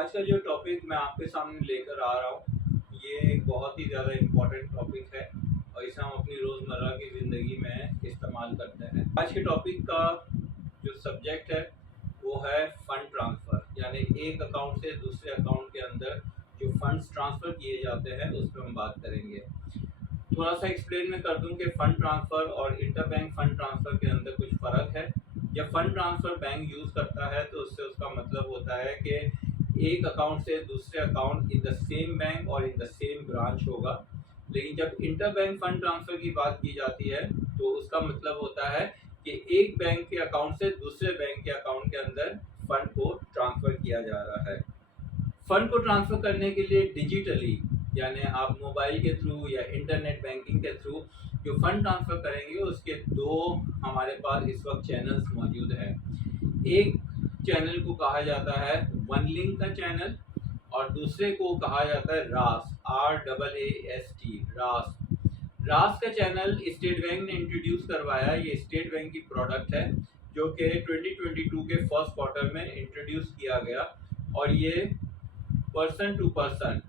आज का जो टॉपिक मैं आपके सामने लेकर आ रहा हूँ, ये एक बहुत ही ज़्यादा इम्पोर्टेंट टॉपिक है और इसे हम अपनी रोज़मर्रा की ज़िंदगी में इस्तेमाल करते हैं। आज के टॉपिक का जो सब्जेक्ट है वो है फंड ट्रांसफ़र, यानी एक अकाउंट से दूसरे अकाउंट के अंदर जो फंड्स ट्रांसफ़र किए जाते हैं उस पर हम बात करेंगे। थोड़ा सा एक्सप्लेन मैं कर दूं कि फंड ट्रांसफ़र और इंटरबैंक फंड ट्रांसफ़र के अंदर कुछ फ़र्क है। जब फंड ट्रांसफ़र बैंक यूज़ करता है तो उससे उसका मतलब होता है कि एक अकाउंट से दूसरे account in the same bank और इन द सेम ब्रांच होगा। लेकिन जब इंटरबैंक फंड ट्रांसफ़र की बात की जाती है तो उसका मतलब होता है कि एक बैंक के अकाउंट से दूसरे बैंक के अकाउंट के अंदर फंड को ट्रांसफ़र किया जा रहा है। फंड को ट्रांसफ़र करने के लिए डिजिटली, यानी आप मोबाइल के थ्रू या इंटरनेट बैंकिंग के थ्रू जो फंड ट्रांसफ़र करेंगे उसके दो हमारे पास इस वक्त चैनल्स मौजूद हैं। एक चैनल को कहा जाता है वन लिंक का चैनल और दूसरे को कहा जाता है रास, RAAST, रास। रास का चैनल स्टेट बैंक ने इंट्रोड्यूस करवाया। ये स्टेट बैंक की प्रोडक्ट है जो कि 2022 के फर्स्ट क्वार्टर में इंट्रोड्यूस किया गया और ये पर्सन टू पर्सन,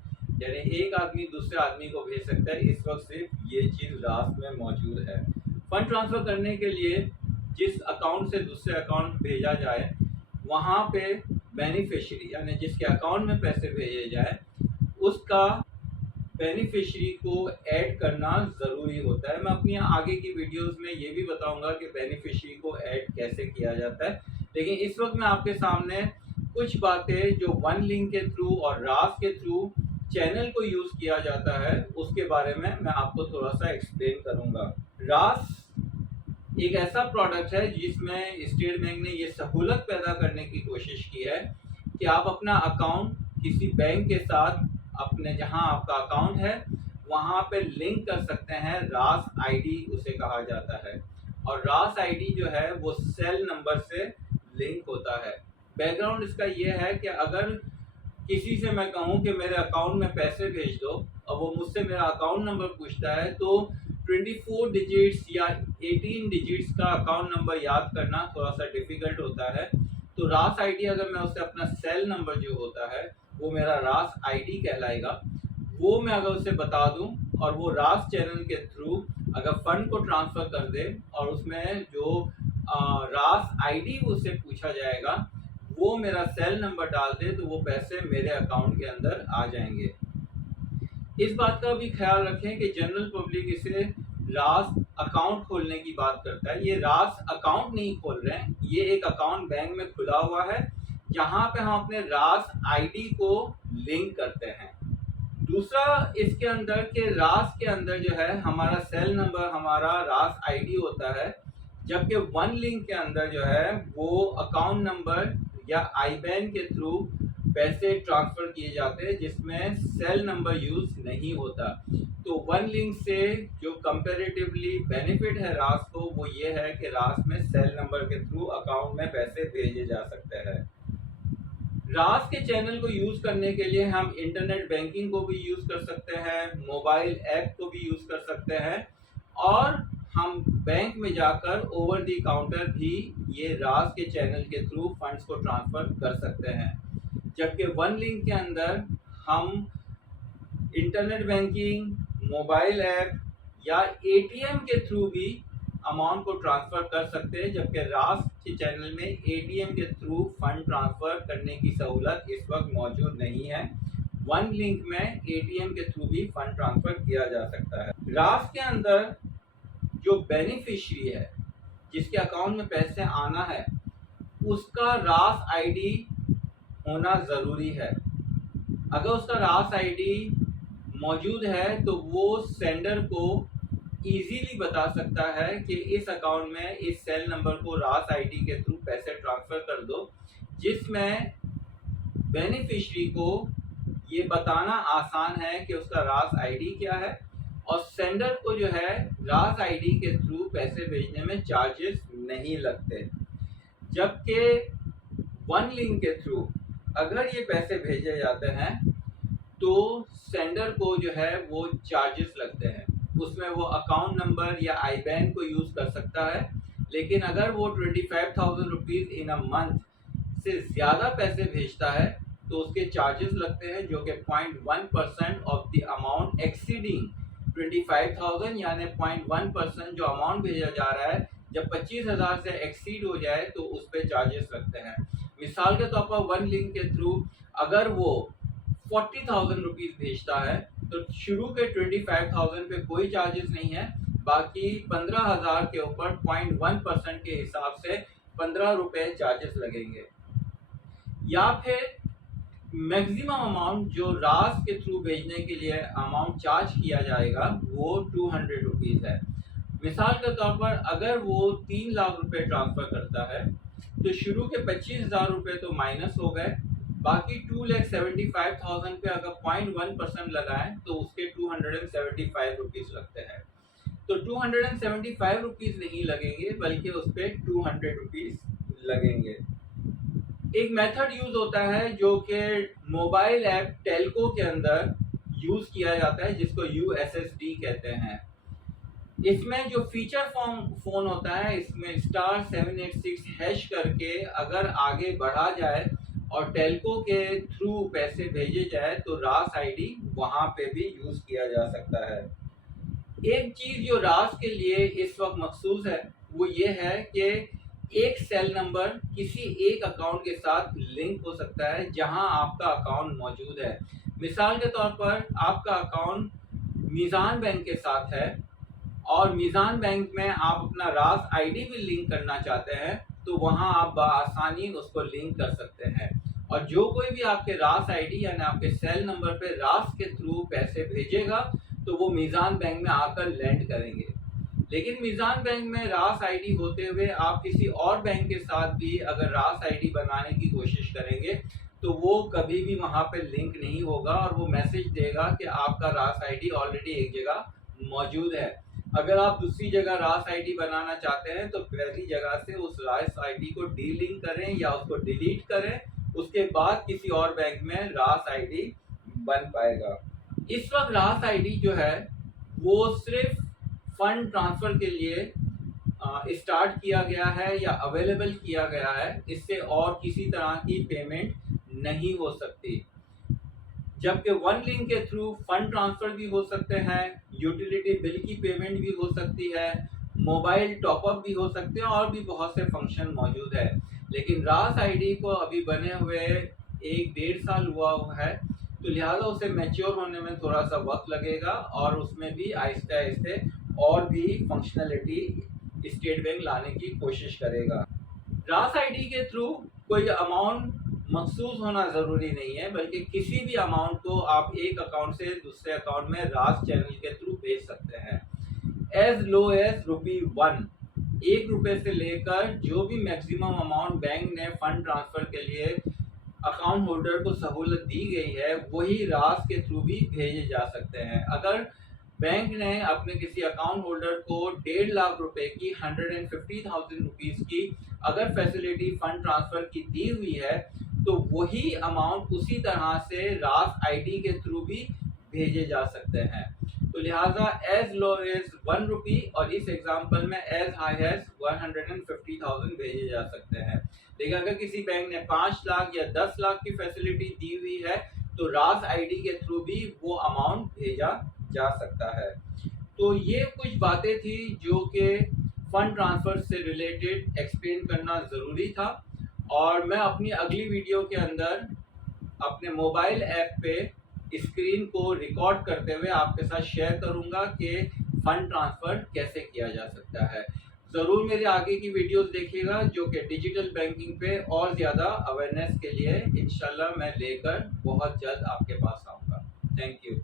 यानी एक आदमी दूसरे आदमी को भेज सकता है। इस वक्त सिर्फ ये चीज़ रास में मौजूद है। फंड ट्रांसफ़र करने के लिए जिस अकाउंट से दूसरे अकाउंट भेजा जाए वहाँ पे बेनिफिशियरी, यानी जिसके अकाउंट में पैसे भेजे जाए उसका बेनिफिशियरी को ऐड करना ज़रूरी होता है। मैं अपनी आगे की वीडियोस में ये भी बताऊंगा कि बेनिफिशियरी को ऐड कैसे किया जाता है, लेकिन इस वक्त मैं आपके सामने कुछ बातें जो वन लिंक के थ्रू और रास के थ्रू चैनल को यूज़ किया जाता है उसके बारे में मैं आपको थोड़ा सा एक्सप्लेन करूंगा। रास एक ऐसा प्रोडक्ट है जिसमें स्टेट बैंक ने ये सहूलत पैदा करने की कोशिश की है कि आप अपना अकाउंट किसी बैंक के साथ अपने जहां आपका अकाउंट है वहां पे लिंक कर सकते हैं। रास आईडी उसे कहा जाता है और रास आईडी जो है वो सेल नंबर से लिंक होता है। बैकग्राउंड इसका ये है कि अगर किसी से मैं कहूं कि मेरे अकाउंट में पैसे भेज दो और वो मुझसे मेरा अकाउंट नंबर पूछता है तो 24 डिजिट्स या 18 डिजिट्स का अकाउंट नंबर याद करना थोड़ा सा डिफिकल्ट होता है। तो रास आईडी अगर मैं उससे अपना सेल नंबर जो होता है वो मेरा रास आईडी कहलाएगा, वो मैं अगर उसे बता दूं और वो रास चैनल के थ्रू अगर फंड को ट्रांसफ़र कर दे और उसमें जो रास आईडी उससे पूछा जाएगा वो मेरा सेल नंबर डाल दे तो वो पैसे मेरे अकाउंट के अंदर आ जाएंगे। इस बात का भी ख्याल रखें कि जनरल पब्लिक इसे रास अकाउंट खोलने की बात करता है। ये रास अकाउंट नहीं खोल रहे हैं, ये एक अकाउंट बैंक में खुला हुआ है जहां पे हम अपने रास आईडी को लिंक करते हैं। दूसरा इसके अंदर के रास के अंदर जो है हमारा सेल नंबर हमारा रास आईडी होता है, जबकि वन लिंक के अंदर जो है वो अकाउंट नंबर या आईबैन के थ्रू पैसे ट्रांसफ़र किए जाते हैं जिसमें सेल नंबर यूज़ नहीं होता। तो वन लिंक से जो कंपैरेटिवली बेनिफिट है रास को वो ये है कि रास में सेल नंबर के थ्रू अकाउंट में पैसे भेजे जा सकते हैं। रास के चैनल को यूज़ करने के लिए हम इंटरनेट बैंकिंग को भी यूज़ कर सकते हैं, मोबाइल ऐप को भी यूज़ कर सकते हैं और हम बैंक में जाकर ओवर दी काउंटर भी ये रास के चैनल के थ्रू फंड्स को ट्रांसफ़र कर सकते हैं। जबकि वन लिंक के अंदर हम इंटरनेट बैंकिंग, मोबाइल ऐप या एटीएम के थ्रू भी अमाउंट को ट्रांसफ़र कर सकते हैं, जबकि रास के चैनल में एटीएम के थ्रू फंड ट्रांसफ़र करने की सहूलत इस वक्त मौजूद नहीं है। वन लिंक में एटीएम के थ्रू भी फंड ट्रांसफ़र किया जा सकता है। रास के अंदर जो बेनिफिशियरी है जिसके अकाउंट में पैसे आना है उसका रास आईडी होना ज़रूरी है। अगर उसका रास आईडी मौजूद है तो वो सेंडर को इजीली बता सकता है कि इस अकाउंट में इस सेल नंबर को रास आईडी के थ्रू पैसे ट्रांसफ़र कर दो, जिसमें बेनिफिशियरी को ये बताना आसान है कि उसका रास आईडी क्या है और सेंडर को जो है रास आईडी के थ्रू पैसे भेजने में चार्जेस नहीं लगते। जबकि वन लिंक के थ्रू अगर ये पैसे भेजे जाते हैं तो सेंडर को जो है वो चार्जेस लगते हैं। उसमें वो अकाउंट नंबर या आईबैन को यूज़ कर सकता है, लेकिन अगर वो 25,000 रुपीज़ इन अ मंथ से ज़्यादा पैसे भेजता है तो उसके चार्जेस लगते हैं जो कि 0.1% ऑफ द अमाउंट एक्सीडिंग 25,000, यानी 0.1% जो अमाउंट भेजा जा रहा है जब 25,000 से एक्सीड हो जाए तो उस पर चार्जेस लगते हैं। मिसाल के तौर पर वन लिंक के थ्रू अगर वो 40,000 रुपीज़ भेजता है तो शुरू के 25,000 पे कोई चार्जेस नहीं है, बाकी 15,000 के ऊपर 0.1% के हिसाब से 15 रुपये चार्जेस लगेंगे। या फिर मैक्सिमम अमाउंट जो रास के थ्रू भेजने के लिए अमाउंट चार्ज किया जाएगा वो 200 रुपीज़ है। मिसाल के तौर पर अगर वो 3 लाख रुपए ट्रांसफ़र करता है तो शुरू के 25,000 रुपये तो माइनस हो गए, बाकी 2,75,000 पे अगर 0.1% लगाएं तो उसके 275 रुपीज़ लगते हैं। तो 275 रुपीज़ नहीं लगेंगे बल्कि उस पर 200 रुपीज़ लगेंगे। एक मेथड यूज़ होता है जो कि मोबाइल ऐप टेलको के अंदर यूज़ किया जाता है जिसको USSD कहते हैं। इसमें जो फीचर फ़ोन होता है इसमें *786# करके अगर आगे बढ़ा जाए और टेलको के थ्रू पैसे भेजे जाए तो रास आईडी वहाँ पे भी यूज़ किया जा सकता है। एक चीज़ जो रास के लिए इस वक्त मखसूस है वो ये है कि एक सेल नंबर किसी एक अकाउंट के साथ लिंक हो सकता है जहां आपका अकाउंट मौजूद है। मिसाल के तौर पर आपका अकाउंट मीज़ान बैंक के साथ है और मीज़ान बैंक में आप अपना रास आईडी भी लिंक करना चाहते हैं तो वहां आप बआसानी उसको लिंक कर सकते हैं और जो कोई भी आपके रास आईडी यानी आपके सेल नंबर पे रास के थ्रू पैसे भेजेगा तो वो मीज़ान बैंक में आकर लैंड करेंगे। लेकिन मीज़ान बैंक में रास आईडी होते हुए आप किसी और बैंक के साथ भी अगर रास आईडी बनाने की कोशिश करेंगे तो वो कभी भी वहाँ पे लिंक नहीं होगा और वो मैसेज देगा कि आपका रास आईडी ऑलरेडी एक जगह मौजूद है। अगर आप दूसरी जगह रास आईडी बनाना चाहते हैं तो पहली जगह से उस रास आईडी को डीलिंक करें या उसको डिलीट करें, उसके बाद किसी और बैंक में रास आईडी बन पाएगा। इस वक्त रास आईडी जो है वो सिर्फ फंड ट्रांसफ़र के लिए स्टार्ट किया गया है या अवेलेबल किया गया है, इससे और किसी तरह की पेमेंट नहीं हो सकती। जबकि वन लिंक के थ्रू फंड ट्रांसफ़र भी हो सकते हैं, यूटिलिटी बिल की पेमेंट भी हो सकती है, मोबाइल टॉपअप भी हो सकते हैं और भी बहुत से फंक्शन मौजूद है। लेकिन रास आईडी को अभी बने हुए 1-1.5 साल हुआ है तो लिहाजा उसे मैच्योर होने में थोड़ा सा वक्त लगेगा और उसमें भी आहिस्ते आहिस्ते और भी फंक्शनलिटी स्टेट बैंक लाने की कोशिश करेगा। रास आईडी के थ्रू कोई अमाउंट मखसूस होना ज़रूरी नहीं है बल्कि किसी भी अमाउंट को आप एक अकाउंट से दूसरे अकाउंट में रास चैनल के थ्रू भेज सकते हैं। एज लो एज ₹1, 1 रुपये से लेकर जो भी मैक्सिमम अमाउंट बैंक ने फंड ट्रांसफ़र के लिए अकाउंट होल्डर को सहूलत दी गई है वही रास के थ्रू भी भेजे जा सकते हैं। अगर बैंक ने अपने किसी अकाउंट होल्डर को 1.5 लाख रुपए की 150,000 रुपीज़ की अगर फैसिलिटी फंड ट्रांसफ़र की दी हुई है तो वही अमाउंट उसी तरह से रास आईडी के थ्रू भी भेजे जा सकते हैं। तो लिहाजा एज लो एज ₹1 और इस एग्जांपल में एज हाई एज 150,000 भेजे जा सकते हैं। लेकिन अगर किसी बैंक ने 5 लाख या 10 लाख की फैसिलिटी दी हुई है तो रास आईडी के थ्रू भी वो अमाउंट भेजा जा सकता है। तो ये कुछ बातें थी जो कि फंड ट्रांसफ़र से रिलेटेड एक्सप्लेन करना ज़रूरी था और मैं अपनी अगली वीडियो के अंदर अपने मोबाइल ऐप पे स्क्रीन को रिकॉर्ड करते हुए आपके साथ शेयर करूंगा कि फ़ंड ट्रांसफ़र कैसे किया जा सकता है। ज़रूर मेरे आगे की वीडियोस देखिएगा जो कि डिजिटल बैंकिंग पे और ज़्यादा अवेयरनेस के लिए इंशाल्लाह मैं लेकर बहुत जल्द आपके पास आऊँगा। Thank you.